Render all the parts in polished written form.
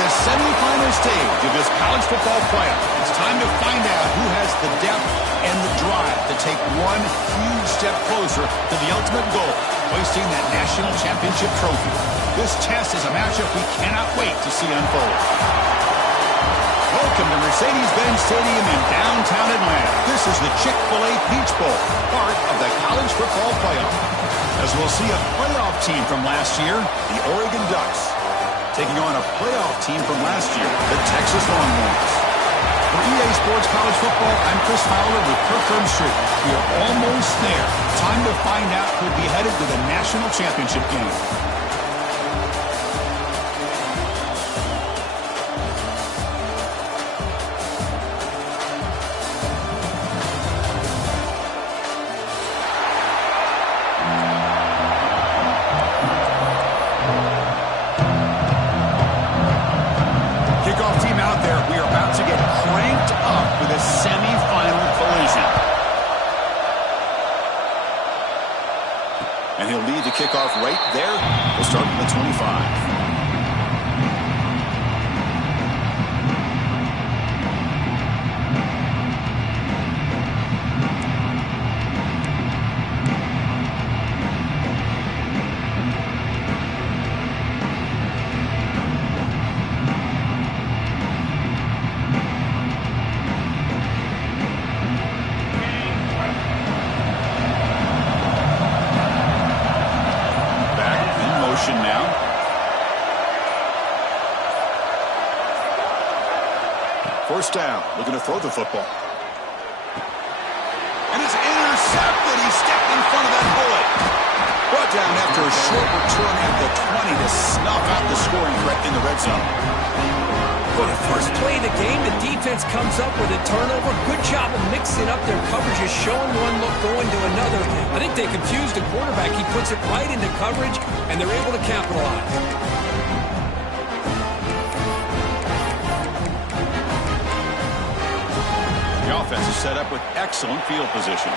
The semifinal stage of this college football playoff. It's time to find out who has the depth and the drive to take one huge step closer to the ultimate goal, hoisting that national championship trophy. This test is a matchup we cannot wait to see unfold. Welcome to Mercedes-Benz Stadium in downtown Atlanta. This is the Chick-fil-A Peach Bowl, part of the college football playoff. As we'll see a playoff team from last year, the Oregon Ducks, taking on a playoff team from last year, the Texas Longhorns. For EA Sports College Football, I'm Chris Fowler with Kirk Street. We are almost there. Time to find out who'll be headed to the national championship game. And he'll lead the kickoff right there. We'll start at the 25. Now. First down, looking to throw the football. And it's intercepted. He stepped in front of that bullet. Brought down after a short return at the 20 to snuff out the scoring threat in the red zone. For the first play of the game, the defense comes up with a turnover. Good job of mixing up their coverages, showing one look, going to another. I think they confused the quarterback. He puts it right into coverage, and they're able to capitalize. The offense is set up with excellent field position.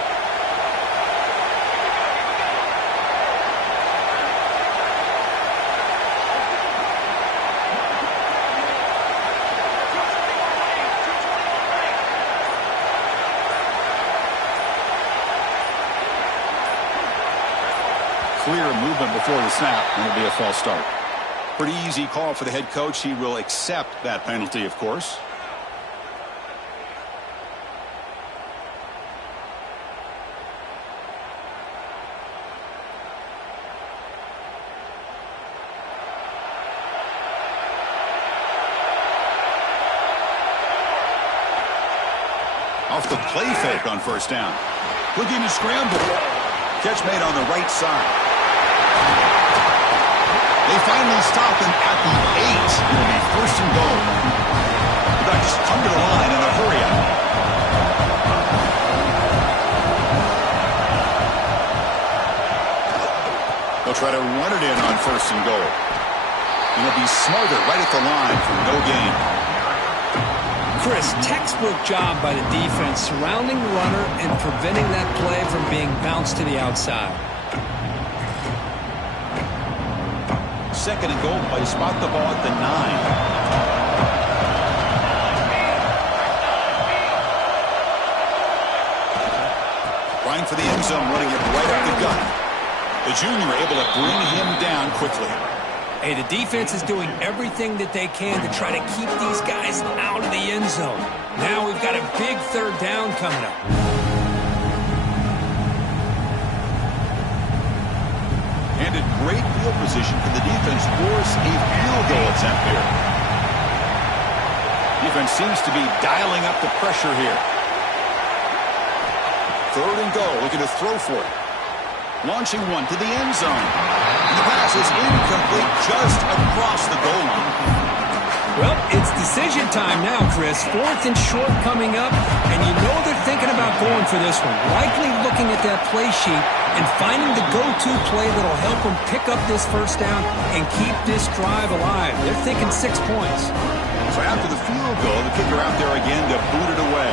Clear movement before the snap, and it'll be a false start. Pretty easy call for the head coach. He will accept that penalty, of course. Off the play fake on first down. Looking to scramble. Catch made on the right side. They finally stop him at the 8. It'll be first and goal. The Ducks come to the line in a hurry-up. They'll try to run it in on first and goal. And it'll be Smarter right at the line for no gain. Chris, textbook job by the defense surrounding the runner and preventing that play from being bounced to the outside. Second and goal. They spot the ball at the 9. Trying for the end zone, running it right up the gut. The junior able to bring him down quickly. Hey, the defense is doing everything that they can to try to keep these guys out of the end zone. Now we've got a big third down coming up. And in great field position for the defense, force a field goal attempt here. Defense seems to be dialing up the pressure here. Third and goal, looking to throw for it. Launching one to the end zone. And the pass is incomplete just across the goal line. Well, it's decision time now, Chris. Fourth and short coming up, and you know they're thinking about going for this one. Likely looking at that play sheet and finding the go-to play that'll help them pick up this first down and keep this drive alive. They're thinking 6 points. So after the field goal, the kicker out there again to boot it away.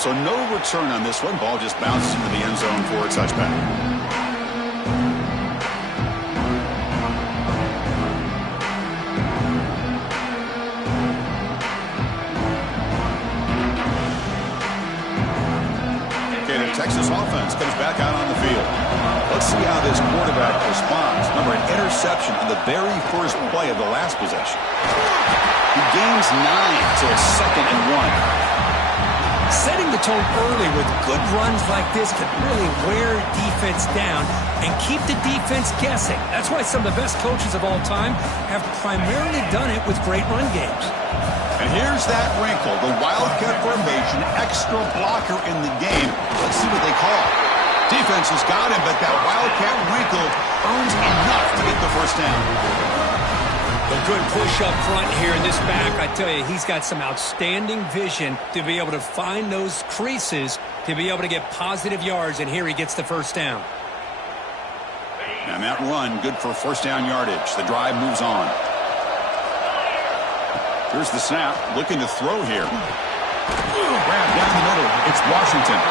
So no return on this one. Ball just bounces into the end zone for a touchback. Okay, the Texas offense comes back out on the field. Let's see how this quarterback responds. Remember, an interception on the very first play of the last possession. He gains 9, so it's 2nd and 1. Setting the tone early with good runs like this can really wear defense down and keep the defense guessing. That's why some of the best coaches of all time have primarily done it with great run games. And here's that wrinkle, the Wildcat formation, extra blocker in the game. Let's see what they call. Defense has got him, but that Wildcat wrinkle earns enough to get the first down. A good push up front here in this back. I tell you, he's got some outstanding vision to be able to find those creases, to be able to get positive yards, and here he gets the first down. And that run, good for first down yardage. The drive moves on. Here's the snap, looking to throw here. Grab down the middle. It's Washington.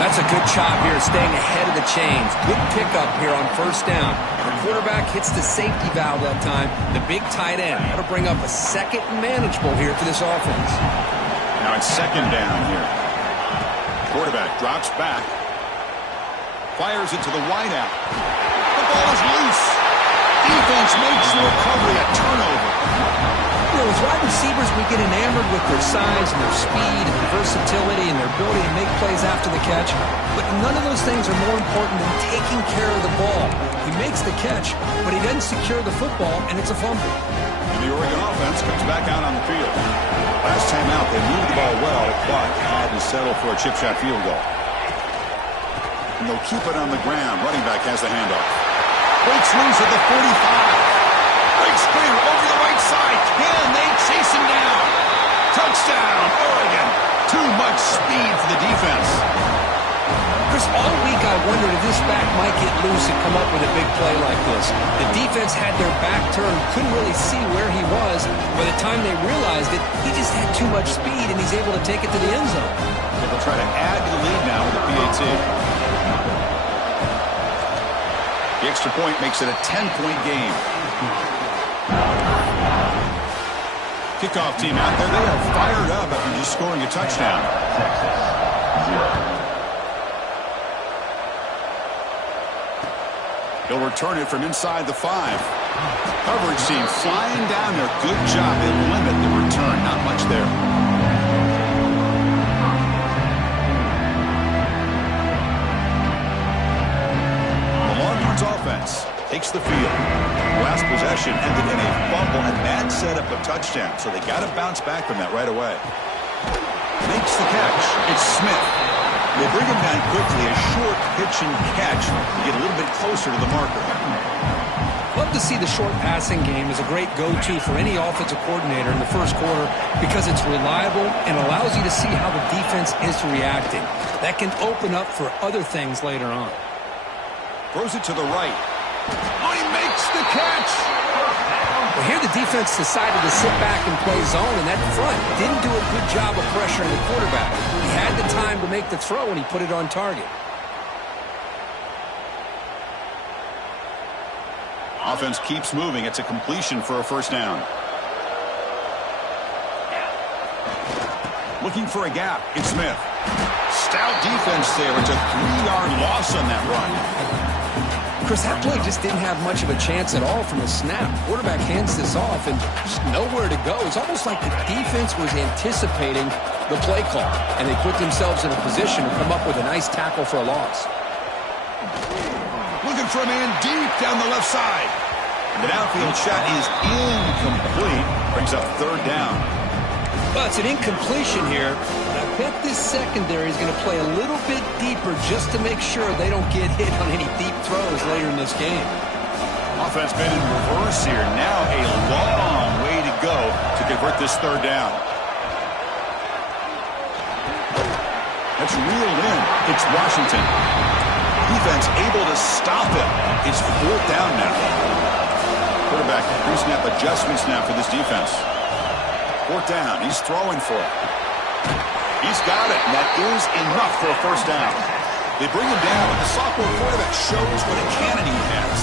That's a good chop here, staying ahead of the chains. Good pickup here on first down. The quarterback hits the safety valve that time. The big tight end. That'll bring up a second manageable here for this offense. Now it's second down here. Quarterback drops back. Fires it to the wideout. The ball is loose. Defense makes the recovery a turnover. You know, as wide receivers, we get enamored with their size and their speed and their versatility and their ability to make plays after the catch. But none of those things are more important than taking care of the ball. He makes the catch, but he doesn't secure the football, and it's a fumble. And the Oregon offense comes back out on the field. Last time out, they moved the ball well, but had to settle for a chip shot field goal. And they'll keep it on the ground. Running back has the handoff. Breaks loose at the 45. Breaks clear over the right side. Can they chase him down? Touchdown, Oregon. Too much speed for the defense. Chris, all week I wondered if this back might get loose and come up with a big play like this. The defense had their back turned, couldn't really see where he was. By the time they realized it, he just had too much speed, and he's able to take it to the end zone. They'll try to add to the lead now with the PAT. The extra point makes it a 10-point game. Kickoff team out there, they are fired up after just scoring a touchdown. He'll return it from inside the 5. Coverage team flying down there. Good job. They limit the return. Not much there. The Longhorns offense takes the field. Last possession ended in a fumble, and that set up a touchdown. So they got to bounce back from that right away. Makes the catch. It's Smith. They bring him down quickly, a short pitch and catch to get a little bit closer to the marker. Love to see the short passing game as a great go-to for any offensive coordinator in the first quarter because it's reliable and allows you to see how the defense is reacting. That can open up for other things later on. Throws it to the right. Oh, he makes the catch! Well, here the defense decided to sit back and play zone, and that front didn't do a good job of pressuring the quarterback. He had the time to make the throw, and he put it on target. Offense keeps moving. It's a completion for a first down. Looking for a gap. It's Smith. Stout defense there. It's a 3-yard loss on that run. Chris, that play just didn't have much of a chance at all from the snap. Quarterback hands this off and just nowhere to go. It's almost like the defense was anticipating the play call, and they put themselves in a position to come up with a nice tackle for a loss. Looking for a man deep down the left side. And the downfield shot is incomplete. Brings up third down. Well, it's an incompletion here. I bet this secondary is going to play a little bit deeper just to make sure they don't get hit on any deep throws later in this game. Offense been in reverse here. Now a long way to go to convert this third down. That's reeled in. It's Washington. Defense able to stop him. It's fourth down now. Quarterback pre-snap adjustments now for this defense. Fourth down. He's throwing for it. He's got it, and that is enough for a first down. They bring him down, and the sophomore quarterback shows what a cannon he has.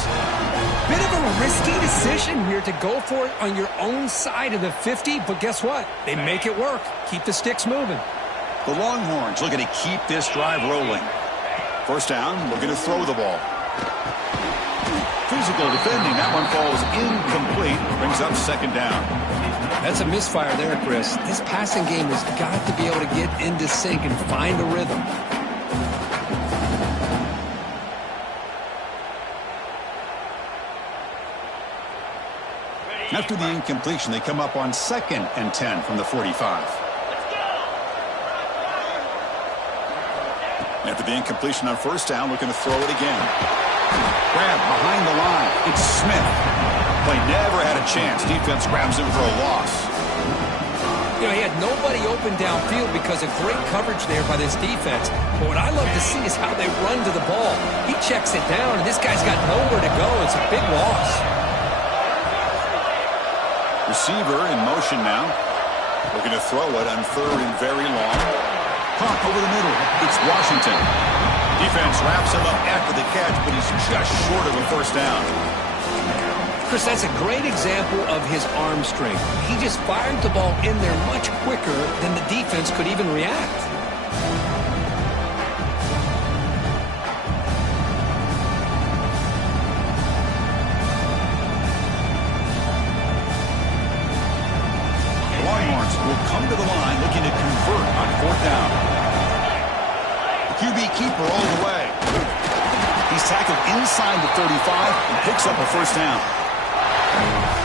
Bit of a risky decision here to go for it on your own side of the 50, but guess what? They make it work. Keep the sticks moving. The Longhorns looking to keep this drive rolling. First down, looking to throw the ball. Physical defending. That one falls incomplete. Brings up second down. That's a misfire there, Chris. This passing game has got to be able to get into sync and find a rhythm. After the incompletion, they come up on 2nd and 10 from the 45. After the incompletion on first down, looking to throw it again. Grab behind the line. It's Smith. Play never had a chance. Defense grabs him for a loss. You know, he had nobody open downfield because of great coverage there by this defense. But what I love to see is how they run to the ball. He checks it down, and this guy's got nowhere to go. It's a big loss. Receiver in motion now. Looking to throw it on third and very long. Caught over the middle. It's Washington. Defense wraps him up after the catch, but he's just short of a first down. Chris, that's a great example of his arm strength. He just fired the ball in there much quicker than the defense could even react. The Longhorns will come to the line looking to convert on fourth down. The QB keeper all the way. He's tackled inside the 35 and picks up a first down.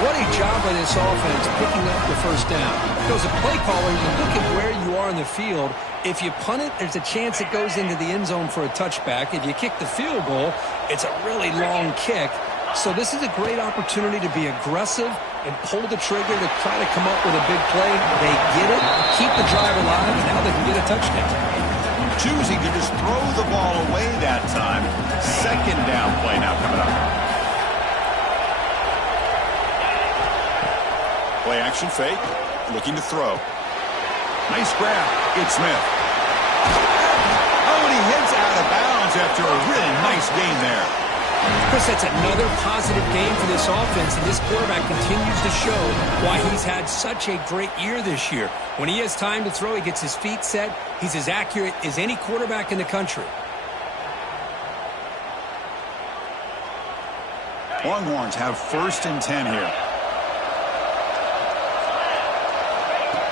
What a job by this offense picking up the first down. As a play caller, you look at where you are in the field. If you punt it, there's a chance it goes into the end zone for a touchback. If you kick the field goal, it's a really long kick. So this is a great opportunity to be aggressive and pull the trigger to try to come up with a big play. They get it, keep the drive alive, and now they can get a touchdown. Choosing to just throw the ball away that time. Second down play now coming up. Play action fake. Looking to throw. Nice grab. It's Smith. Oh, and he heads out of bounds after a really nice gain there. Chris, that's another positive game for this offense, and this quarterback continues to show why he's had such a great year this year. When he has time to throw, he gets his feet set. He's as accurate as any quarterback in the country. Longhorns have 1st and 10 here.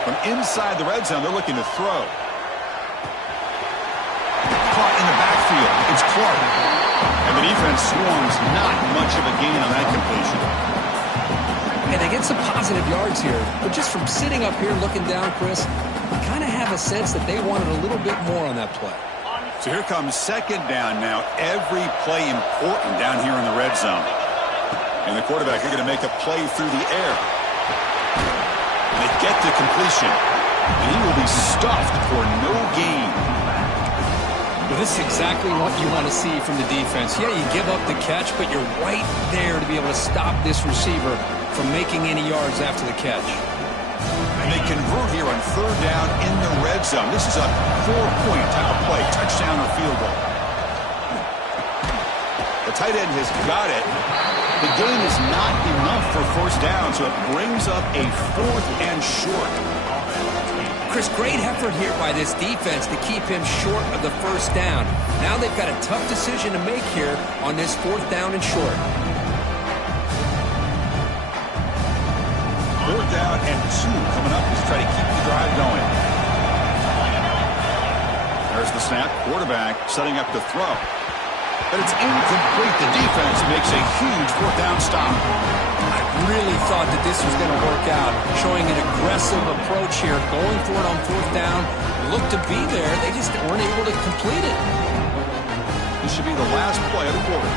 From inside the red zone, they're looking to throw. Caught in the backfield. It's Clark. And the defense swarms. Not much of a gain on that completion. And they get some positive yards here. But just from sitting up here looking down, Chris, you kind of have a sense that they wanted a little bit more on that play. So here comes second down now. Every play important down here in the red zone. And the quarterback are going to make a play through the air. And they get the completion. And he will be stuffed for no gain. Well, this is exactly what you want to see from the defense. Yeah, you give up the catch, but you're right there to be able to stop this receiver from making any yards after the catch. And they convert here on third down in the red zone. This is a 4-point type of play, touchdown or field goal. The tight end has got it. The gain is not enough for first down, so it brings up a 4th and short. Chris, great effort here by this defense to keep him short of the first down. Now they've got a tough decision to make here on this 4th down and short. 4th down and 2 coming up to try to keep the drive going. There's the snap. Quarterback setting up the throw. But it's incomplete. The defense makes a huge 4th down stop. I really thought that this was going to work out, showing an aggressive approach here, going for it on 4th down. Looked to be there. They just weren't able to complete it. This should be the last play of the quarter.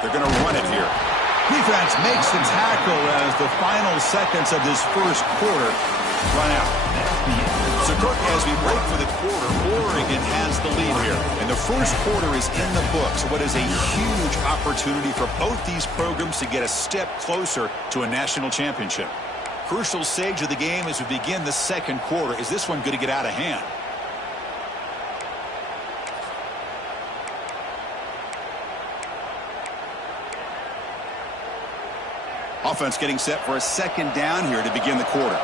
They're going to run it here. Defense makes the tackle as the final seconds of this first quarter run out. So, Kirk, as we break for the quarter, Oregon has the lead here. And the first quarter is in the books. What is a huge opportunity for both these programs to get a step closer to a national championship. Crucial stage of the game as we begin the second quarter. Is this one going to get out of hand? Offense getting set for a second down here to begin the quarter.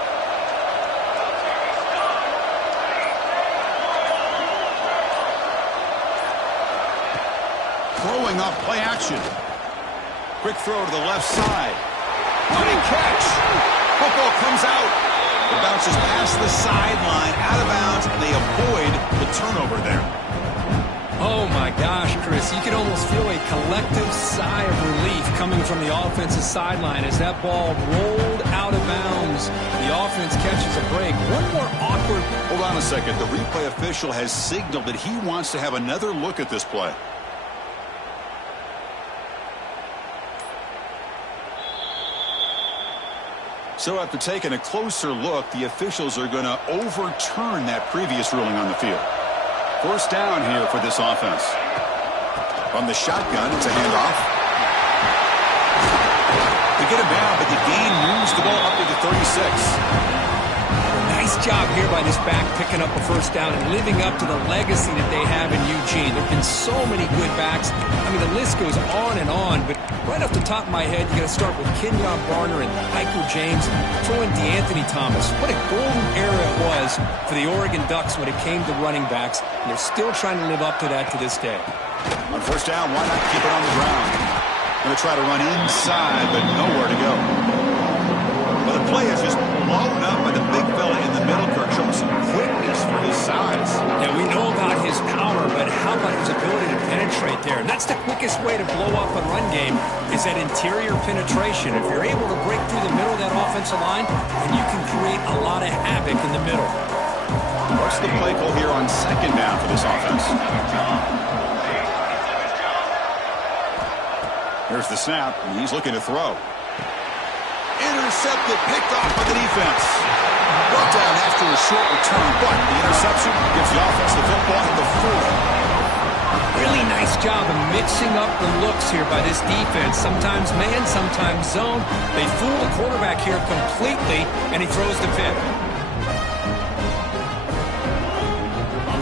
Throwing up play action. Quick throw to the left side. Running catch. Football comes out. It bounces past the sideline, out of bounds, and they avoid the turnover there. Oh, my gosh, Chris. You can almost feel a collective sigh of relief coming from the offensive sideline as that ball rolled out of bounds. The offense catches a break. One more awkward. Hold on a second. The replay official has signaled that he wants to have another look at this play. So after taking a closer look, the officials are going to overturn that previous ruling on the field. First down here for this offense. From the shotgun, it's a handoff. They get him down, but the gain moves the ball up to the 36. Nice job here by this back picking up a first down and living up to the legacy that they have in Eugene. There have been so many good backs. I mean, the list goes on and on, but right off the top of my head, you got to start with Kenyon Barner and Michael James and throw in DeAnthony Thomas. What a golden era it was for the Oregon Ducks when it came to running backs, and they're still trying to live up to that to this day. On first down, why not keep it on the ground? Going to try to run inside, but nowhere to go. Well, the play is just blown up by the big fella in the middle. Kirk showing some quickness for his size. Yeah, we know about his power, but how about his ability to penetrate there? And that's the quickest way to blow up a run game is that interior penetration. If you're able to break through the middle of that offensive line, then you can create a lot of havoc in the middle. What's the play call here on second down for this offense? Here's the snap, and he's looking to throw. Intercepted, picked off by the defense. Brought down after a short return, but the interception gives the offense the football at the 4. Really nice job of mixing up the looks here by this defense. Sometimes man, sometimes zone. They fool the quarterback here completely, and he throws the pick.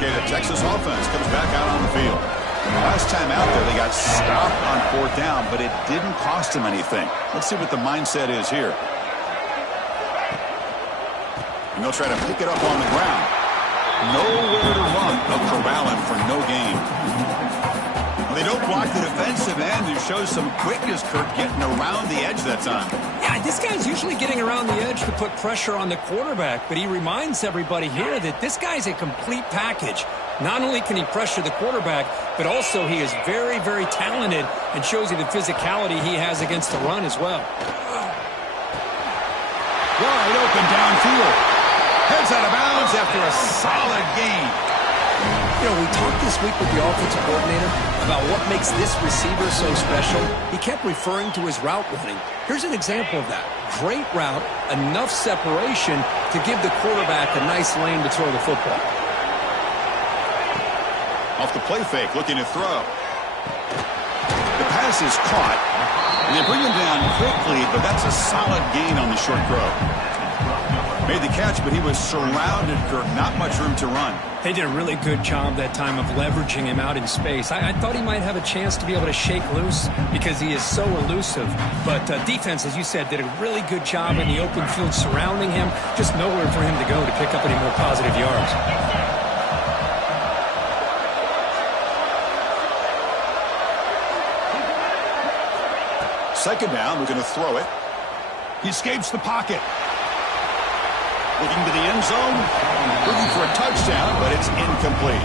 Okay, the Texas offense comes back out on the field. Last time out there, they got stopped on fourth down, but it didn't cost them anything. Let's see what the mindset is here. And they'll try to pick it up on the ground. Nowhere to run. They'll corral him for no gain. Well, they don't block the defensive end, who shows some quickness, Kirk, getting around the edge that time. Yeah, this guy's usually getting around the edge to put pressure on the quarterback, but he reminds everybody here that this guy's a complete package. Not only can he pressure the quarterback, but also he is very, very talented and shows you the physicality he has against the run as well. Wide open downfield. Heads out of bounds after a solid gain. You know, we talked this week with the offensive coordinator about what makes this receiver so special. He kept referring to his route running. Here's an example of that. Great route, enough separation to give the quarterback a nice lane to throw the football. Off the play fake, looking to throw. The pass is caught, and they bring him down quickly, but that's a solid gain on the short throw. Made the catch, but he was surrounded, Kirk. Not much room to run. They did a really good job that time of leveraging him out in space. I thought he might have a chance to be able to shake loose because he is so elusive. But defense, as you said, did a really good job in the open field surrounding him. Just nowhere for him to go to pick up any more positive yards. Second down, we're going to throw it. He escapes the pocket. Looking to the end zone. Looking for a touchdown, but it's incomplete.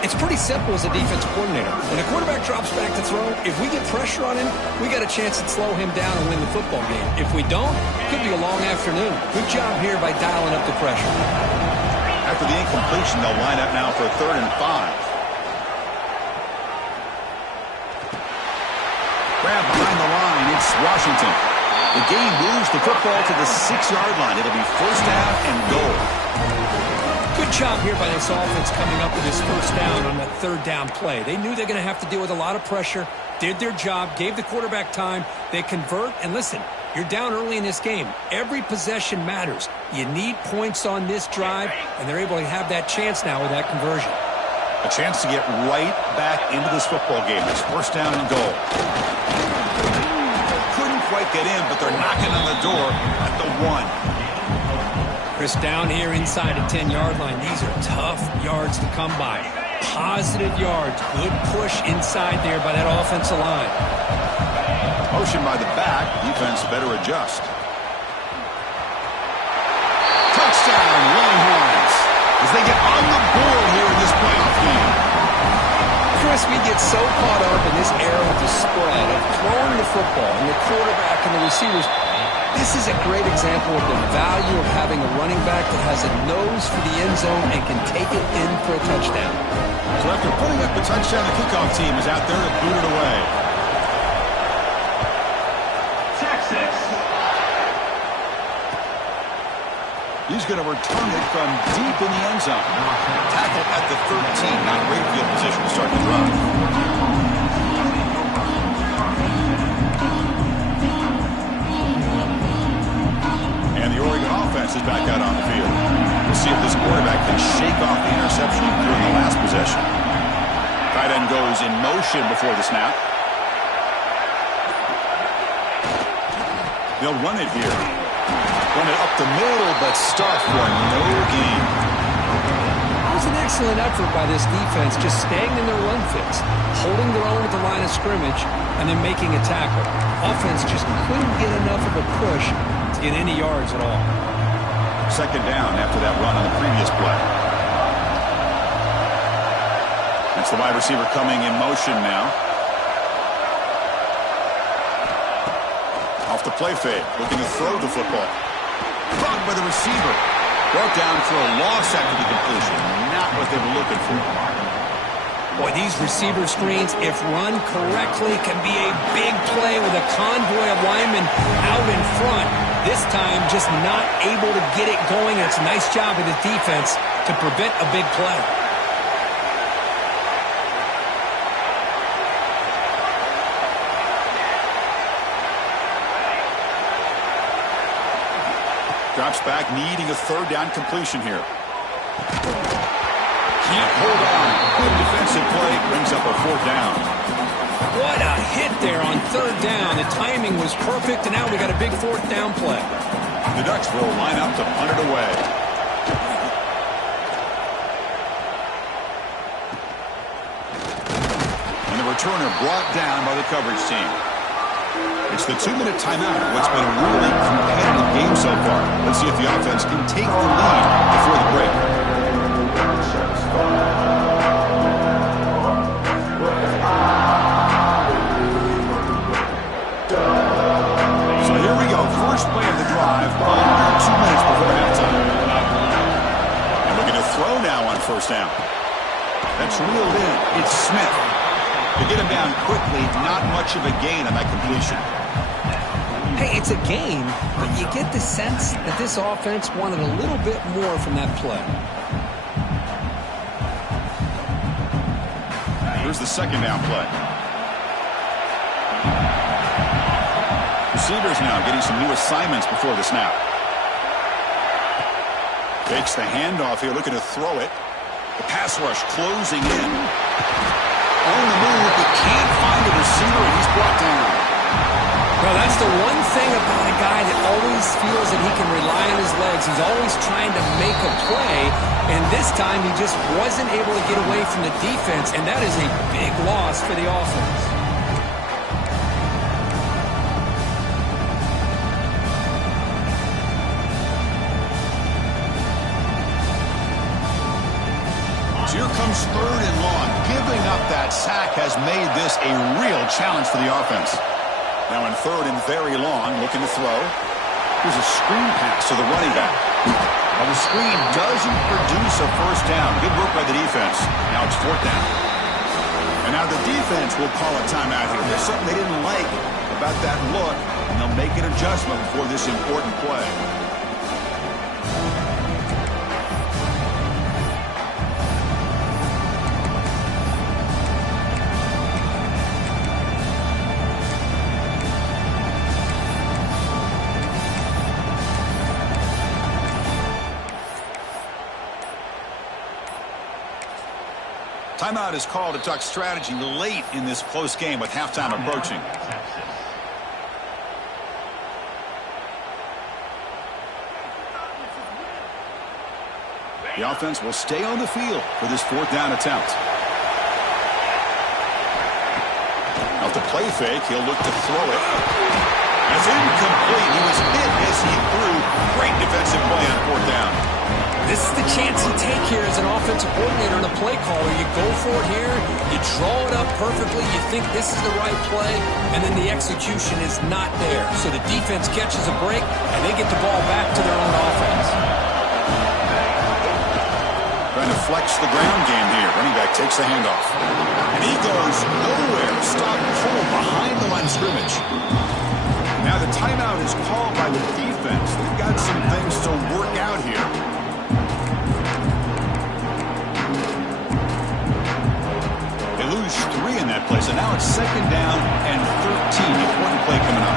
It's pretty simple as a defense coordinator. When a quarterback drops back to throw, if we get pressure on him, we got a chance to slow him down and win the football game. If we don't, it could be a long afternoon. Good job here by dialing up the pressure. After the incompletion, they'll line up now for a 3rd and 5. Grab behind the line. It's Washington. The game moves the football to the 6-yard line. It'll be 1st down and goal. Good job here by this offense coming up with this 1st down on that 3rd down play. They knew they're going to have to deal with a lot of pressure, did their job, gave the quarterback time. They convert, and listen, you're down early in this game. Every possession matters. You need points on this drive, and they're able to have that chance now with that conversion. A chance to get right back into this football game. It's 1st down and goal. Couldn't quite get in, but they're knocking on the door at the 1. Chris, down here inside the 10-yard line, these are tough yards to come by. Positive yards, good push inside there by that offensive line. Motion by the back, defense better adjust. Touchdown, Longhorns, as they get on the board here in this playoff game. Chris, we get so caught up in this era of the spread, of throwing the football, and the quarterback and the receivers. This is a great example of the value of having a running back that has a nose for the end zone and can take it in for a touchdown. So after putting up the touchdown, the kickoff team is out there to boot it away. Texas. He's going to return it from deep in the end zone. Tackle at the 13, not great field position to start the drive. And the Oregon offense is back out on the field. We'll see if this quarterback can shake off the interception during the last possession. Tight end goes in motion before the snap. They'll run it here. Run it up the middle, but start for no gain. It was an excellent effort by this defense, just staying in their run fits, holding their own at the line of scrimmage, and then making a tackle. Offense just couldn't get enough of a push to get any yards at all. Second down after that run on the previous play. That's the wide receiver coming in motion now. Off the play fake, looking to throw the football. Caught by the receiver. Brought down for a loss after the completion. Not what they were looking for. Boy, these receiver screens, if run correctly, can be a big play with a convoy of linemen out in front. This time, just not able to get it going. It's a nice job of the defense to prevent a big play. Drops back, needing a 3rd down completion here. Can't hold on. Good defensive play. Brings up a 4th down. What a hit there on 3rd down. The timing was perfect, and now we got a big 4th down play. The Ducks will line up to punt it away. And the returner brought down by the coverage team. It's the 2-minute timeout. What's been a really competitive game so far. Let's see if the offense can take the lead before the break. So here we go. First play of the drive. first down. That's reeled in. It's Smith. To get him down quickly, not much of a gain on that completion. Hey, it's a gain, but you get the sense that this offense wanted a little bit more from that play. Here's the second down play. Receivers now getting some new assignments before the snap. Takes the handoff here, looking to throw it. The pass rush closing in. On the move, but can't find a receiver, and he's brought down. Well, that's the one thing about a guy that always feels that he can rely on his legs. He's always trying to make a play, and this time he just wasn't able to get away from the defense, and that is a big loss for the offense. So here comes third and long. Giving up that sack has made this a real challenge for the offense. Now in third and very long, looking to throw. Here's a screen pass to the running back. Well, the screen doesn't produce a first down. Good work by the defense. Now it's fourth down. And now the defense will call a timeout here. There's something they didn't like about that look, and they'll make an adjustment before this important play. Timeout is called to talk strategy late in this close game with halftime approaching. The offense will stay on the field for this fourth down attempt. Off the play fake, he'll look to throw it. It's incomplete. He was hit as he threw. Great defensive play on fourth down. This is the chance you take here as an offensive coordinator and a play caller. You go for it here, you draw it up perfectly, you think this is the right play, and then the execution is not there. So the defense catches a break, and they get the ball back to their own offense. Trying to flex the ground game here. Running back takes the handoff. And he goes nowhere. Stop pull behind the line of scrimmage. Now the timeout is called by the defense. They've got some things to work out here. Lose 3 in that play, so now it's second down and 13. Important play coming up.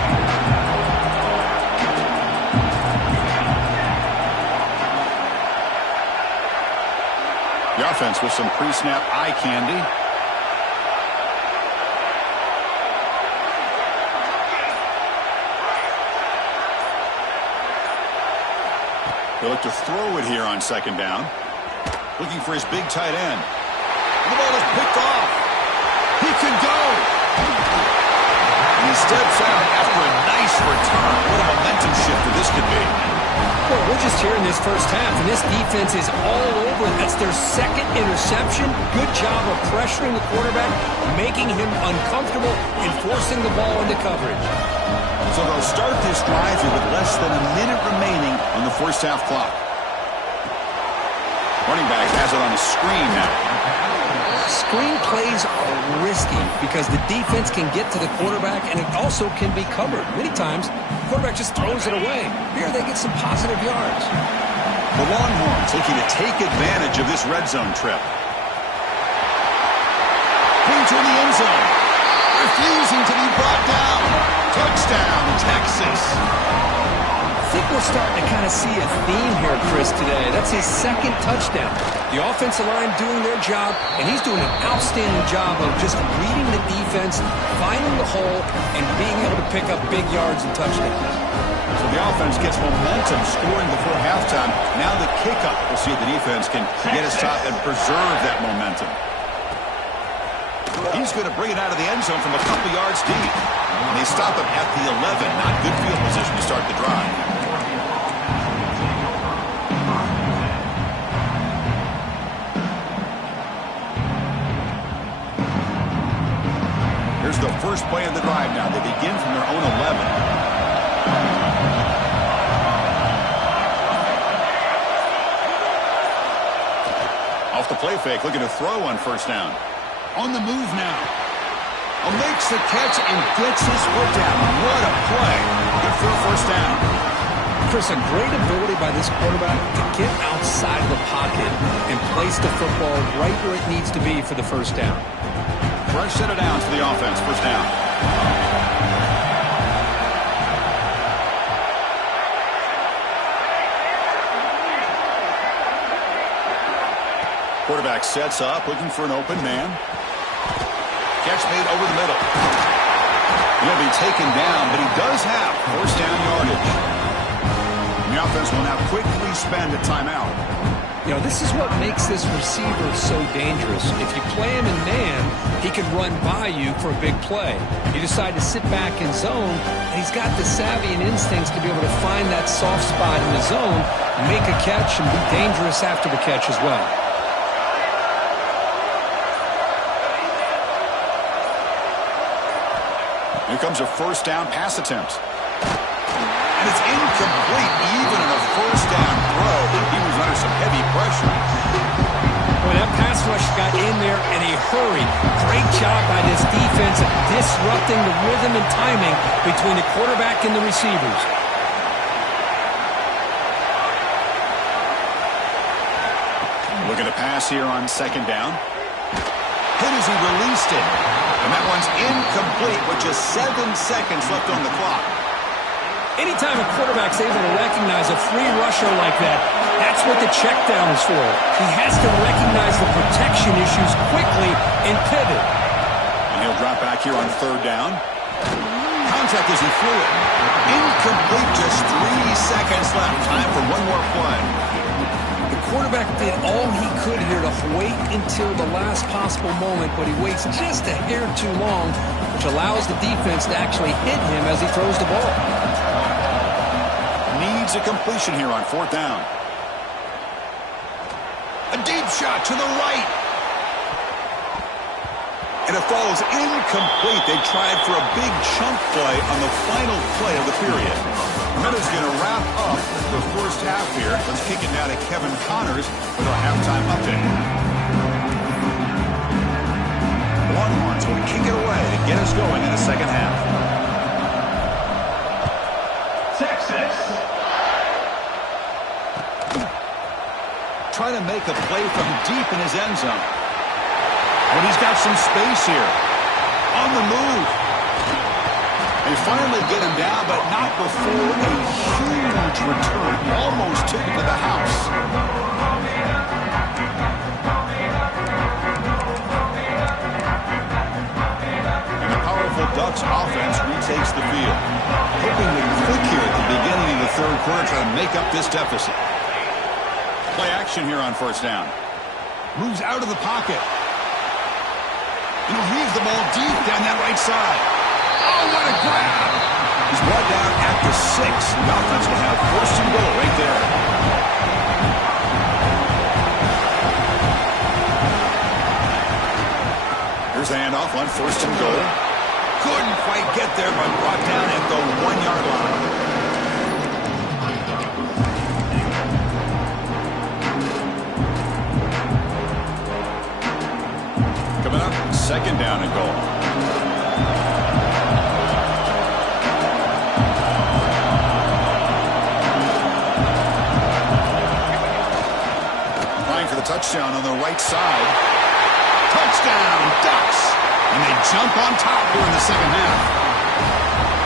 The offense with some pre-snap eye candy. They look to throw it here on second down. Looking for his big tight end. The ball is picked off. He can go. And he steps out after a nice return. What a momentum shifter this could be. Well, we're just here in this first half, and this defense is all over. That's their second interception. Good job of pressuring the quarterback, making him uncomfortable, and forcing the ball into coverage. So they'll start this drive here with less than a minute remaining on the first half clock. Running back has it on a screen now. Screen plays are risky because the defense can get to the quarterback, and it also can be covered. Many times, the quarterback just throws it away. Here, they get some positive yards. The Longhorns looking to take advantage of this red zone trip. Into the end zone. Refusing to be brought down. Touchdown, Texas. I think we're starting to kind of see a theme here, Chris, today. That's his second touchdown. The offensive line doing their job, and he's doing an outstanding job of just reading the defense, finding the hole, and being able to pick up big yards and touchdowns. So the offense gets momentum, scoring before halftime. Now the kickoff. We'll see if the defense can get a stop and preserve that momentum. He's going to bring it out of the end zone from a couple yards deep. And they stop him at the 11. Not good field position to start the drive. Here's the first play of the drive now. They begin from their own 11. Off the play fake, looking to throw on first down. On the move now. Makes the catch and gets his foot down. What a play. Good for a first down. Chris, a great ability by this quarterback to get outside of the pocket and place the football right where it needs to be for the first down. Fresh set of downs for the offense. First down. Quarterback sets up, looking for an open man. Catch made over the middle. He'll be taken down, but he does have first down yardage. And the offense will now quickly spend a timeout. You know, this is what makes this receiver so dangerous. If you play him in man, he can run by you for a big play. You decide to sit back in zone, and he's got the savvy and instincts to be able to find that soft spot in the zone, make a catch, and be dangerous after the catch as well. Here comes a first down pass attempt. And it's incomplete, even on a first down throw. He was under some heavy pressure. Boy, that pass rush got in there in a hurry. Great job by this defense at disrupting the rhythm and timing between the quarterback and the receivers. Looking to pass here on second down. Hit as he released it. And that one's incomplete with just 7 seconds left on the clock. Anytime a quarterback's able to recognize a free rusher like that, that's what the check down is for. He has to recognize the protection issues quickly and pivot. And he'll drop back here on third down. Contact as he flew it. Incomplete, just 3 seconds left. Time for one more play. The quarterback did all he could here to wait until the last possible moment, but he waits just a hair too long, which allows the defense to actually hit him as he throws the ball. Needs a completion here on fourth down. A deep shot to the right. And it falls incomplete. They tried for a big chunk play on the final play of the period. Meadows going to wrap up the first half here. Let's kick it now to Kevin Connors with our halftime update. The Longhorns will kick it away to get us going in the second half. Texas. Trying to make a play from deep in his end zone. But he's got some space here. On the move. They finally get him down, but not before a huge return. Almost took it to the house. And the powerful Ducks offense retakes the field. Hoping to click here at the beginning of the third quarter, trying to make up this deficit. Play action here on first down. Moves out of the pocket. And he'll heave the ball deep down that right side. Oh, what a grab! He's brought down at the 6. The offense will have first and goal right there. Here's the handoff on first and goal. Couldn't quite get there, but brought down at the 1-yard line. Coming up, second down and goal. For the touchdown on the right side. Touchdown, Ducks! And they jump on top here in the second half.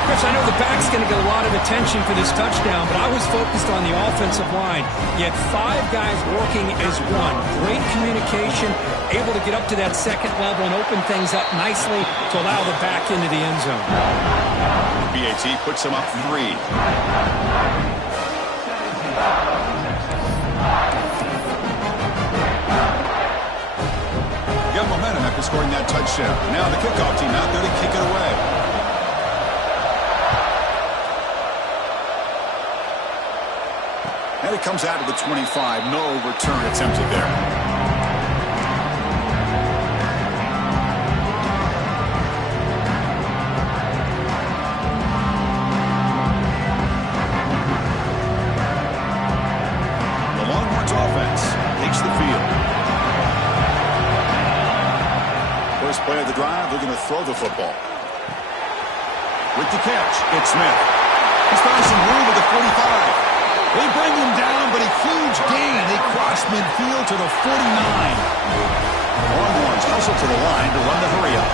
Chris, I know the back's going to get a lot of attention for this touchdown, but I was focused on the offensive line. You had 5 guys working as one. Great communication, able to get up to that second level and open things up nicely to allow the back into the end zone. BAT puts them up 3. Got momentum after scoring that touchdown. Now the kickoff team out there to kick it away. And it comes out to the 25. No return attempted there. The Longhorns offense takes the field. Play of the drive, they're going to throw the football. With the catch, it's Smith. He's found some room at the 45. They bring him down, but a huge gain. They cross midfield to the 49. Longhorns hustle to the line to run the hurry up.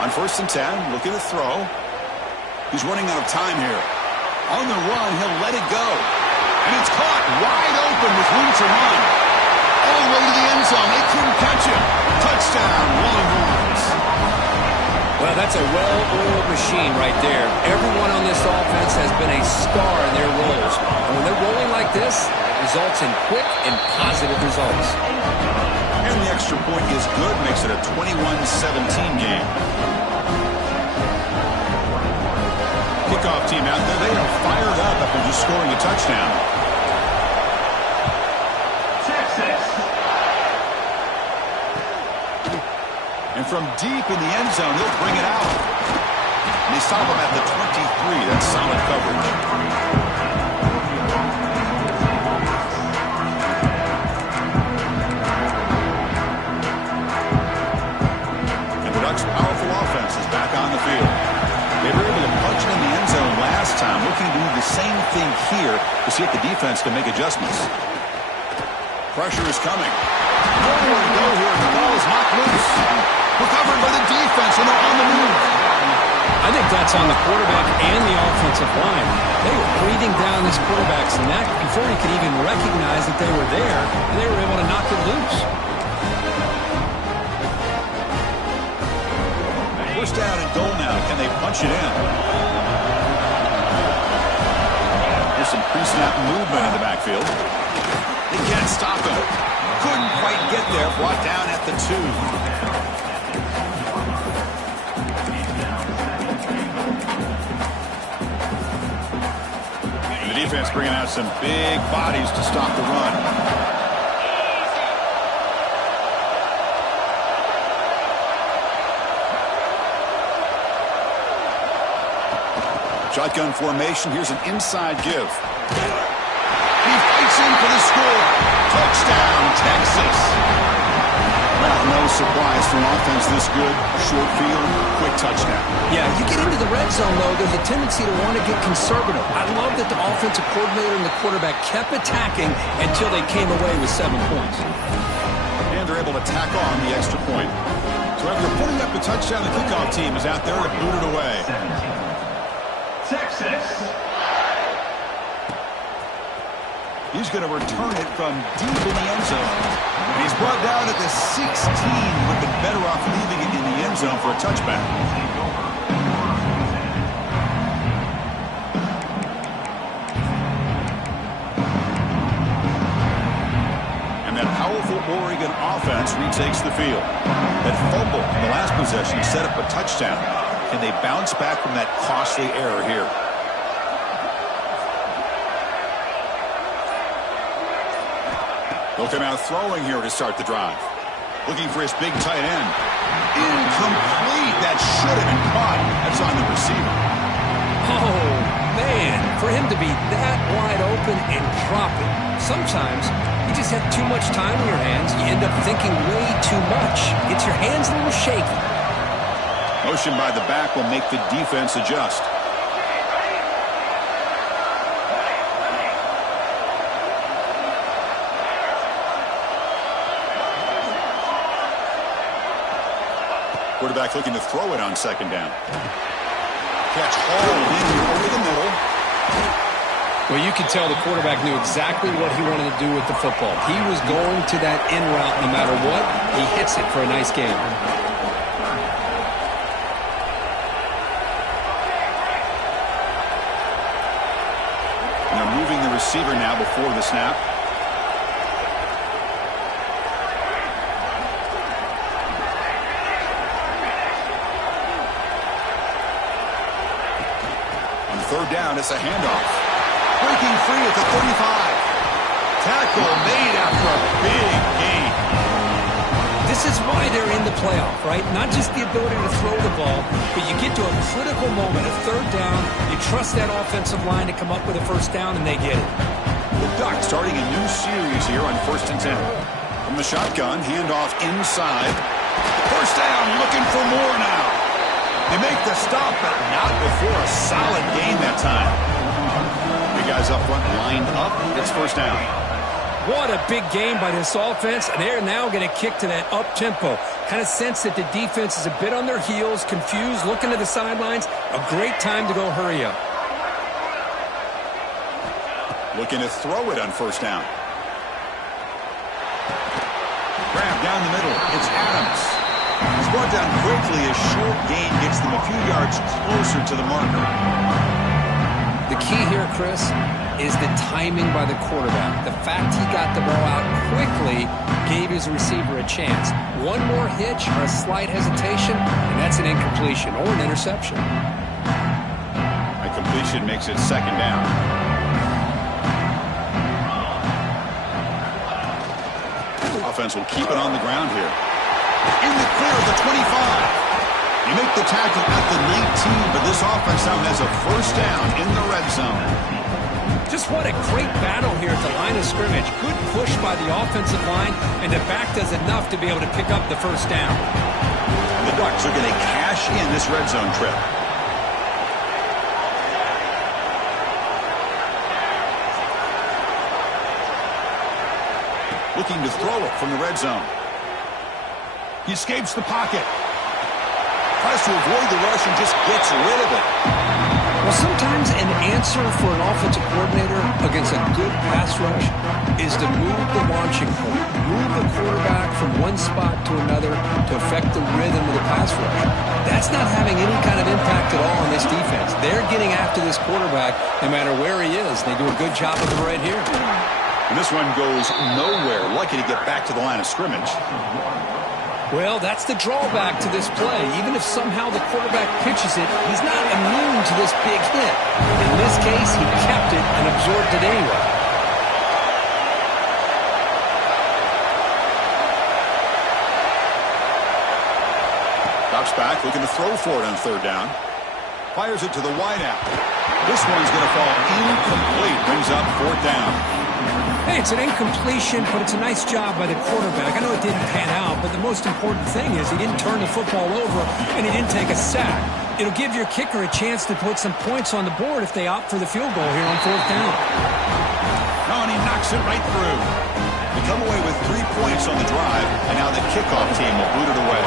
On 1st and 10, looking to throw. He's running out of time here. On the run, he'll let it go. And it's caught wide open with room to run. All the way to the end zone. They couldn't catch him. Touchdown, Longhorns. Well, that's a well-oiled machine right there. Everyone on this offense has been a star in their roles. And when they're rolling like this, it results in quick and positive results. And the extra point is good. Makes it a 21-17 game. Kickoff team out there. They are fired up after just scoring a touchdown. And from deep in the end zone, he'll bring it out. And they stop him at the 23. That's solid coverage. And the Ducks' powerful offense is back on the field. They were able to punch it in the end zone last time, looking to do the same thing here to see if the defense can make adjustments. Pressure is coming. Nowhere to go here. The ball is knocked loose. Recovered by the defense, and they're on the move. I think that's on the quarterback and the offensive line. They were breathing down this quarterback's neck before he could even recognize that they were there, and they were able to knock it loose. First down and goal now. Can they punch it in? There's some pre-snap movement in the backfield. They can't stop him. Couldn't quite get there. Brought down at the 2. Defense bringing out some big bodies to stop the run. Shotgun formation. Here's an inside give. He fights in for the score. Touchdown, Texas. Well, no surprise for an offense this good. Short field, quick touchdown. Yeah, you get into the red zone, though, there's a tendency to want to get conservative. I love that the offensive coordinator and the quarterback kept attacking until they came away with 7 points. And they're able to tack on the extra point. So after putting up the touchdown, the kickoff team is out there to boot it away. Texas. He's going to return it from deep in the end zone. And he's brought down at the 16. Would have been better off leaving it in the end zone for a touchback. And that powerful Oregon offense retakes the field. That fumble in the last possession set up a touchdown. Can they bounce back from that costly error here? He'll come out throwing here to start the drive. Looking for his big tight end. Incomplete. That should have been caught. That's on the receiver. Oh, man. For him to be that wide open and drop it. Sometimes you just have too much time in your hands. You end up thinking way too much. Gets your hands a little shaky. Motion by the back will make the defense adjust. Quarterback looking to throw it on 2nd down. Catch hauled in here over the middle. Well, you could tell the quarterback knew exactly what he wanted to do with the football. He was going to that in route no matter what. He hits it for a nice game. And they're moving the receiver now before the snap. Third down, it's a handoff. Breaking free at the 35. Tackle made after a big gain. This is why they're in the playoff, right? Not just the ability to throw the ball, but you get to a critical moment, a 3rd down, you trust that offensive line to come up with a 1st down, and they get it. The Ducks starting a new series here on 1st and 10. From the shotgun, handoff inside. First down, looking for more now. They make the stop, but not before a solid gain that time. The guys up front lined up. It's first down. What a big game by this offense, and they're now going to kick to that up-tempo. Kind of sense that the defense is a bit on their heels, confused, looking to the sidelines. A great time to go hurry up. Looking to throw it on first down. Grab down the middle. It's Adams. He's brought down quickly. A short gain gets them a few yards closer to the marker. The key here, Chris, is the timing by the quarterback. The fact he got the ball out quickly gave his receiver a chance. One more hitch or a slight hesitation, and that's an incompletion or an interception. A completion makes it second down. Offense will keep it on the ground here. In the clear of the 25. You make the tackle at the 19, but this offense now has a first down in the red zone. Just what a great battle here at the line of scrimmage. Good push by the offensive line, and the back does enough to be able to pick up the first down. The Ducks are going to cash in this red zone trip. Looking to throw it from the red zone. He escapes the pocket. Tries to avoid the rush and just gets rid of it. Well, sometimes an answer for an offensive coordinator against a good pass rush is to move the launching point. Move the quarterback from one spot to another to affect the rhythm of the pass rush. That's not having any kind of impact at all on this defense. They're getting after this quarterback no matter where he is. They do a good job of it right here. And this one goes nowhere. Lucky to get back to the line of scrimmage. Well, that's the drawback to this play. Even if somehow the quarterback pitches it, he's not immune to this big hit. In this case, he kept it and absorbed it anyway. Drops back, looking to throw for it on third down. Fires it to the wideout. This one's going to fall incomplete. Brings up fourth down. Hey, it's an incompletion, but it's a nice job by the quarterback. I know it didn't pan out, but the most important thing is he didn't turn the football over and he didn't take a sack. It'll give your kicker a chance to put some points on the board if they opt for the field goal here on fourth down. Oh, and he knocks it right through. They come away with 3 points on the drive, and now the kickoff team will boot it away.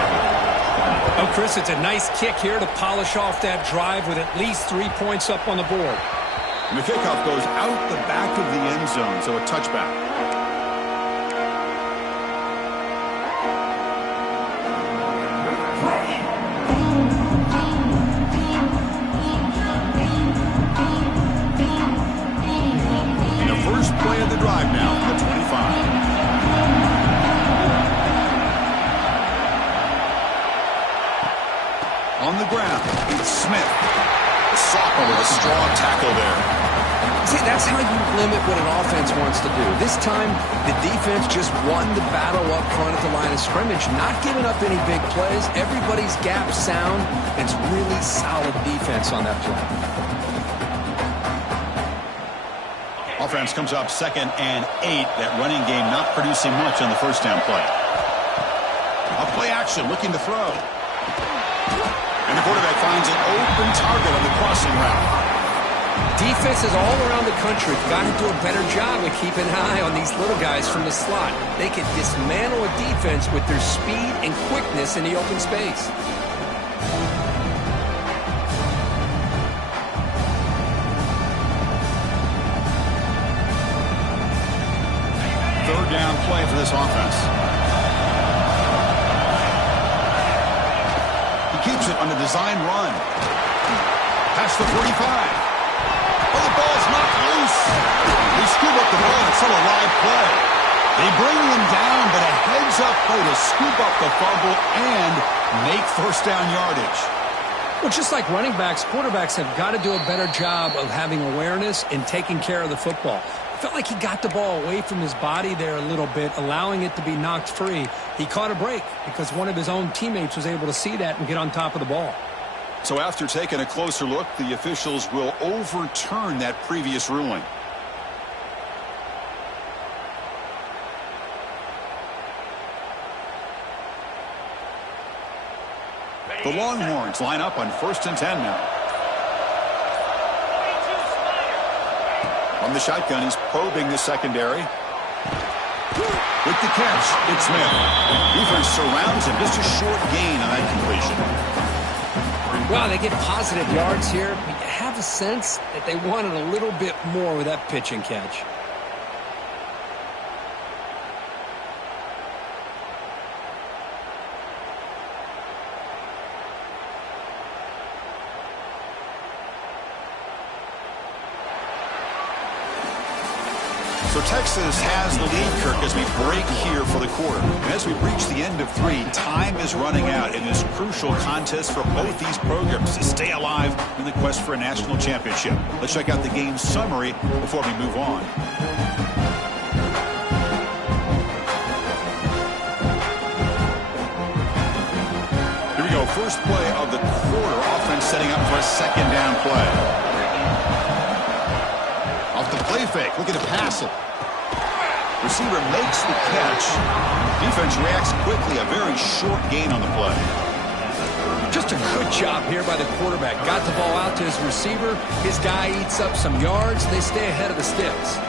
Oh, Chris, it's a nice kick here to polish off that drive with at least 3 points up on the board. And the kickoff goes out the back of the end zone, so a touchback. And the first play of the drive now, the 25. On the ground, it's Smith. The sophomore with a strong tackle there. See, that's how you limit what an offense wants to do. This time, the defense just won the battle up front at the line of scrimmage, not giving up any big plays. Everybody's gap sound. It's really solid defense on that play. Offense comes up 2nd and 8. That running game not producing much on the first down play. A play action, looking to throw. And the quarterback finds an open target on the crossing route. Defenses all around the country got to do a better job of keeping an eye on these little guys from the slot. They can dismantle a defense with their speed and quickness in the open space. Third down play for this offense. He keeps it on the design run. Past the 45. Oh, the ball's knocked loose. They scoop up the ball. It's still a live play. They bring him down, but a heads-up play to scoop up the fumble and make first down yardage. Well, just like running backs, quarterbacks have got to do a better job of having awareness and taking care of the football. I felt like he got the ball away from his body there a little bit, allowing it to be knocked free. He caught a break because one of his own teammates was able to see that and get on top of the ball. So after taking a closer look, the officials will overturn that previous ruling. The Longhorns line up on 1st and 10 now. On the shotgun, he's probing the secondary. With the catch, it's Smith. Defense surrounds him. Just a short gain on that completion. Well, they get positive yards here, but you have a sense that they wanted a little bit more with that pitch and catch. So Texas has the lead, Kirk, as we break here for the quarter. And as we reach the end of 3, time is running out in this crucial contest for both these programs to stay alive in the quest for a national championship. Let's check out the game summary before we move on. Here we go. First play of the quarter. Offense setting up for a second down play. Off the play fake. Looking to pass it. Receiver makes the catch. Defense reacts quickly. A very short gain on the play. Just a good job here by the quarterback. Got the ball out to his receiver. His guy eats up some yards. They stay ahead of the sticks.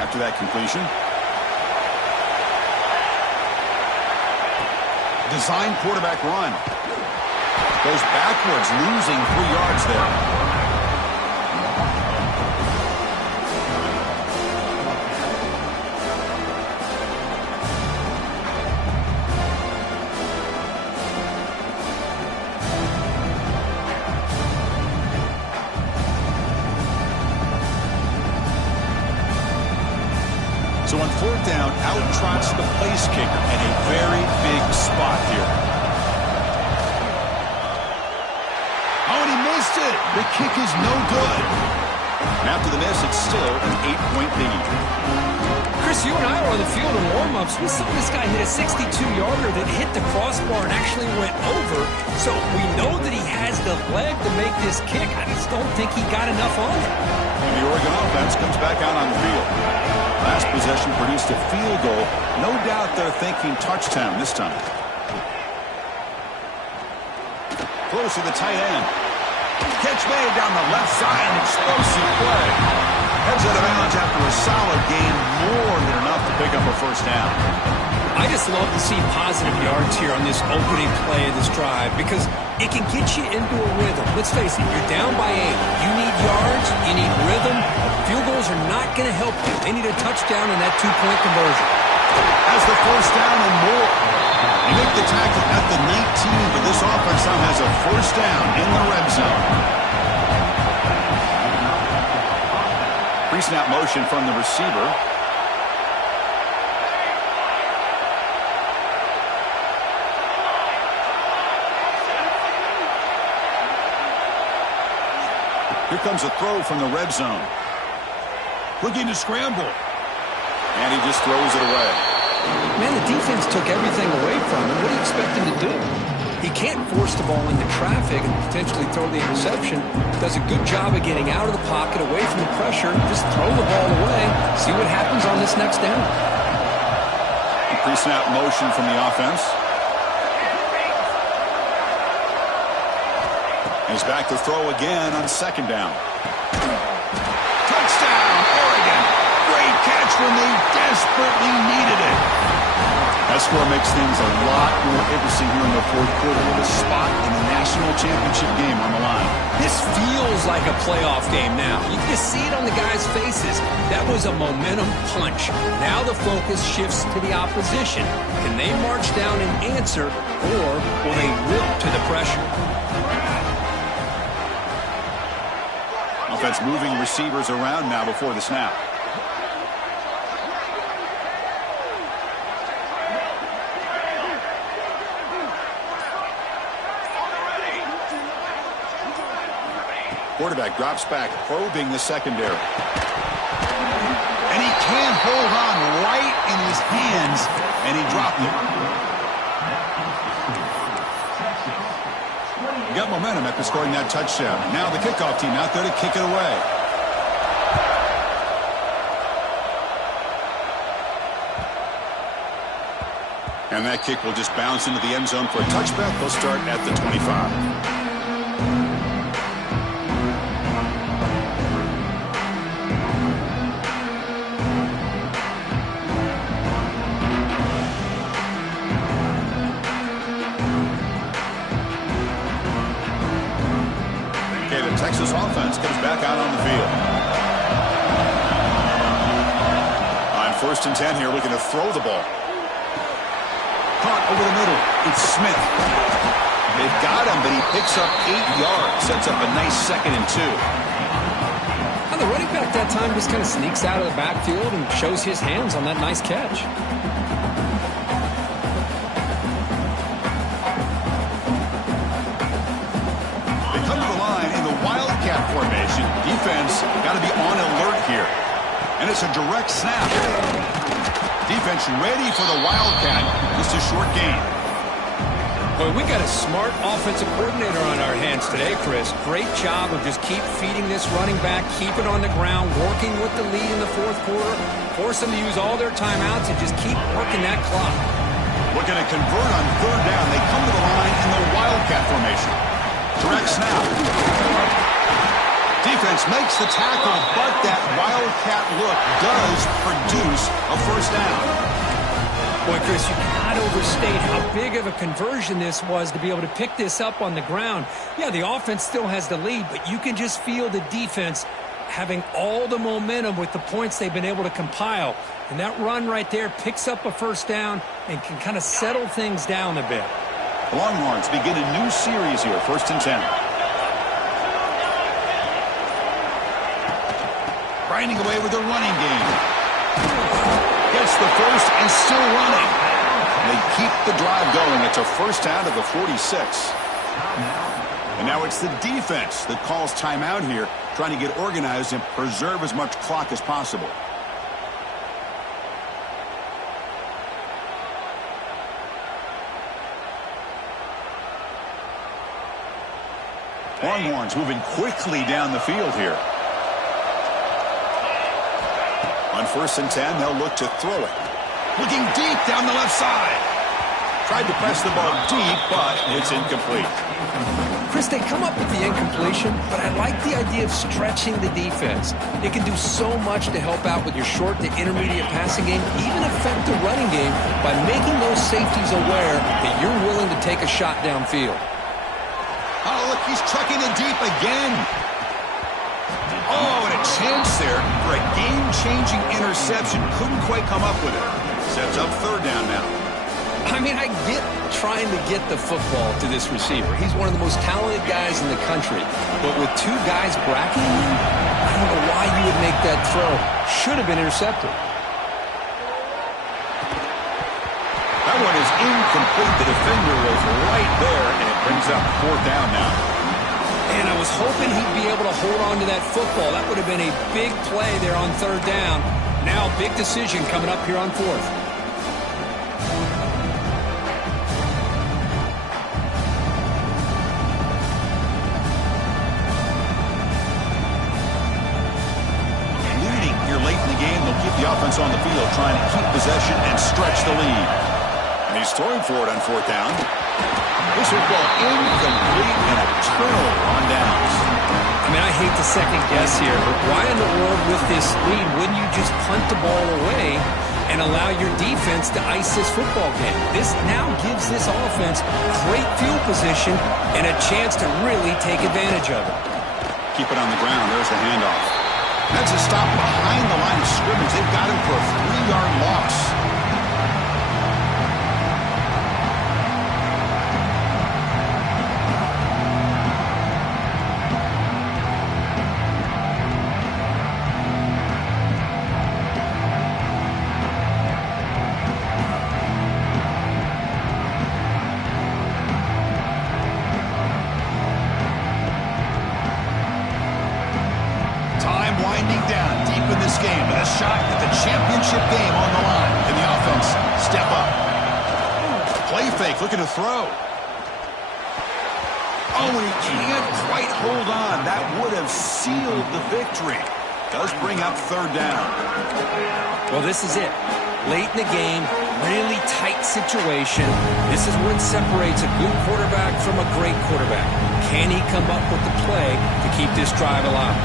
After that completion. Design quarterback run. Goes backwards, losing 3 yards there. So on 4th down, out trots the place kicker at a very big spot here. Oh, and he missed it. The kick is no good. And after the miss, it's still an 8-point lead. Chris, you and I were on the field in warm-ups. We saw this guy hit a 62-yarder that hit the crossbar and actually went over. So we know that he has the leg to make this kick. I just don't think he got enough on it. And the Oregon offense comes back out on the field. Last possession produced a field goal. No doubt they're thinking touchdown this time. Close to the tight end. Catch made down the left side. An explosive play. Heads out of bounds after a solid gain. More than enough to pick up a first down. I just love to see positive yards here on this opening play of this drive because it can get you into a rhythm. Let's face it, you're down by 8. You need yards, you need rhythm. Field goals are not going to help you. They need a touchdown and that 2-point conversion. Has the first down and more. They make the tackle at the 19, but this offense now has a first down in the red zone. Pre-snap motion from the receiver. Here comes a throw from the red zone. Looking to scramble. And he just throws it away. Man, the defense took everything away from him. What do you expect him to do? He can't force the ball into traffic and potentially throw the interception. Does a good job of getting out of the pocket, away from the pressure. Just throw the ball away. See what happens on this next down. Pre-snap motion from the offense. He's back to throw again on 2nd down. Touchdown, Oregon. Great catch when they desperately needed it. That score makes things a lot more interesting here in the 4th quarter with a spot in the national championship game on the line. This feels like a playoff game now. You can just see it on the guys' faces. That was a momentum punch. Now the focus shifts to the opposition. Can they march down and answer, or will they rip to the pressure? Offense moving receivers around now before the snap. Quarterback drops back, probing the secondary. And he can't hold on right in his hands, and he dropped it. You got momentum after scoring that touchdown. Now the kickoff team out there to kick it away. And that kick will just bounce into the end zone for a touchback. They'll start at the 25. Texas offense comes back out on the field. On 1st and 10 here, looking to throw the ball. Caught over the middle. It's Smith. They've got him, but he picks up 8 yards. Sets up a nice 2nd and 2. And the running back that time just kind of sneaks out of the backfield and shows his hands on that nice catch. Formation. Defense got to be on alert here. And it's a direct snap. Defense ready for the Wildcat. Just a short gain. Boy, we got a smart offensive coordinator on our hands today, Chris. Great job of just keep feeding this running back, keep it on the ground, working with the lead in the 4th quarter, force them to use all their timeouts and just keep working that clock. Looking to convert on 3rd down. They come to the line in the Wildcat formation. Direct snap. Defense makes the tackle, but that Wildcat look does produce a 1st down. Boy, Chris, you cannot overstate how big of a conversion this was to be able to pick this up on the ground. Yeah, the offense still has the lead, but you can just feel the defense having all the momentum with the points they've been able to compile. And that run right there picks up a 1st down and can kind of settle things down a bit. The Longhorns begin a new series here, 1st and 10. Grinding away with their running game. Gets the 1st and still running. They keep the drive going. It's a 1st down to the 46. And now it's the defense that calls timeout here, trying to get organized and preserve as much clock as possible. Longhorns moving quickly down the field here. On 1st and 10, they'll look to throw it. Looking deep down the left side. Tried to press the ball deep, but it's incomplete. Chris, they come up with the incompletion, but I like the idea of stretching the defense. It can do so much to help out with your short to intermediate passing game, even affect the running game by making those safeties aware that you're willing to take a shot downfield. Oh, look, he's chucking it deep again. Oh, and a chance there for a game-changing interception. Couldn't quite come up with it. Sets up 3rd down now. I mean, I get trying to get the football to this receiver. He's one of the most talented guys in the country. But with 2 guys bracketing him, I don't know why you would make that throw. Should have been intercepted. That one is incomplete. The defender was right there, and it brings up 4th down now. And I was hoping he'd be able to hold on to that football. That would have been a big play there on 3rd down. Now, big decision coming up here on 4th. Leading here late in the game, they'll keep the offense on the field, trying to keep possession and stretch the lead. And he's throwing for it on 4th down. This football incomplete and a turnover on downs. I mean, I hate to second guess here, but why in the world with this lead wouldn't you just punt the ball away and allow your defense to ice this football game? This now gives this offense great field position and a chance to really take advantage of it. Keep it on the ground. There's the handoff. That's a stop behind the line of scrimmage. They've got him for a 3-yard loss. Looking to throw. Oh, and he can't quite hold on. That would have sealed the victory. Does bring up third down. Well, this is it. Late in the game, really tight situation. This is what separates a good quarterback from a great quarterback. Can he come up with the play to keep this drive alive?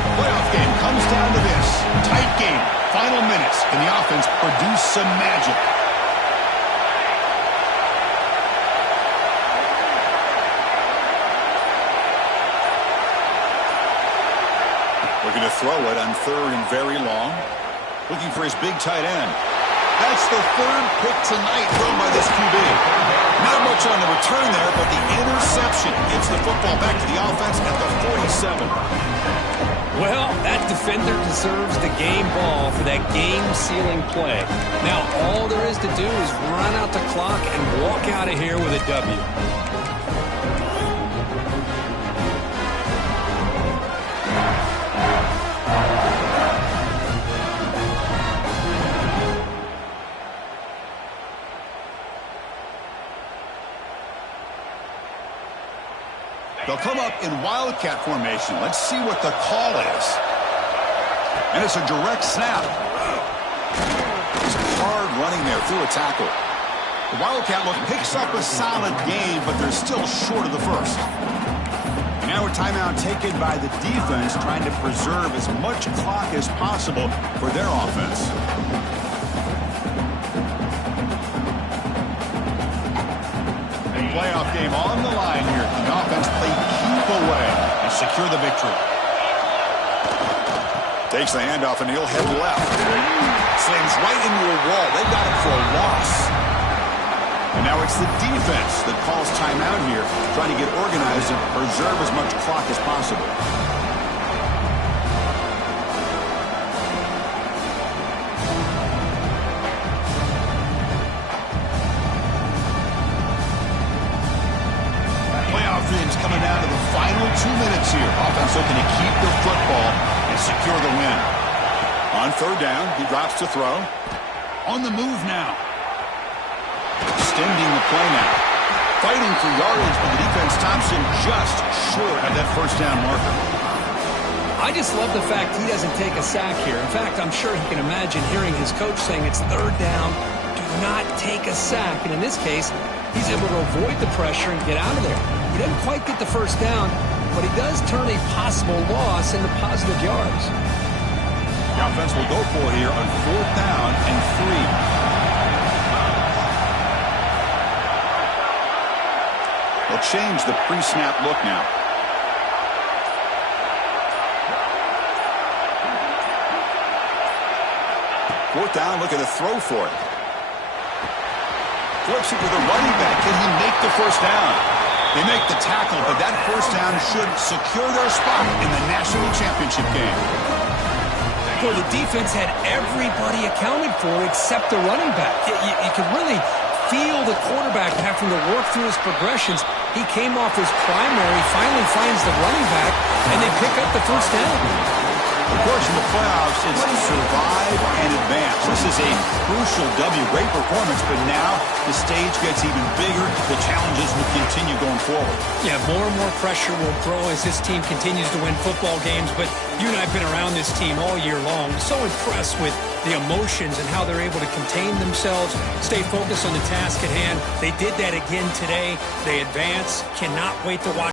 The playoff game comes down to this. Tight game. Final minutes. Can the offense produce some magic? Looking to throw it on third and very long. Looking for his big tight end. That's the third pick tonight thrown by this QB. Not much on the return there, but the interception gives the football back to the offense at the 47. Well, that defender deserves the game ball for that game-sealing play. Now, all there is to do is run out the clock and walk out of here with a W. They'll come up in wildcat formation. Let's see what the call is. And it's a direct snap. It's hard running there through a tackle. The wildcat look picks up a solid game, but they're still short of the first. And now a timeout taken by the defense, trying to preserve as much clock as possible for their offense. Playoff game on the line here. The offense play keep away and secure the victory. Takes the handoff and he'll head left. Slams right into a wall. They got it for a loss. And now it's the defense that calls timeout here, trying to get organized and preserve as much clock as possible. Coming down to the final 2 minutes here. Offense looking to keep the football and secure the win. On third down, he drops to throw. On the move now. Extending the play now. Fighting for yardage, but the defense Thompson just short of that first down marker. I just love the fact he doesn't take a sack here. In fact, I'm sure he can imagine hearing his coach saying it's third down, do not take a sack. And in this case, he's able to avoid the pressure and get out of there. He doesn't quite get the first down, but he does turn a possible loss into positive yards. The offense will go for it here on fourth down and 3. They'll change the pre-snap look now. Fourth down, looking to throw for it. Flips it with a running back. Can he make the first down? They make the tackle, but that first down should secure their spot in the national championship game. Boy, the defense had everybody accounted for except the running back. You could really feel the quarterback having to work through his progressions. He came off his primary, finally finds the running back, and they pick up the first down. Of course, in the playoffs, it's survive and advance. This is a crucial W. Great performance, but now the stage gets even bigger. The challenges will continue going forward. Yeah, more and more pressure will grow as this team continues to win football games, but you and I have been around this team all year long. So impressed with the emotions and how they're able to contain themselves, stay focused on the task at hand. They did that again today. They advance. Cannot wait to watch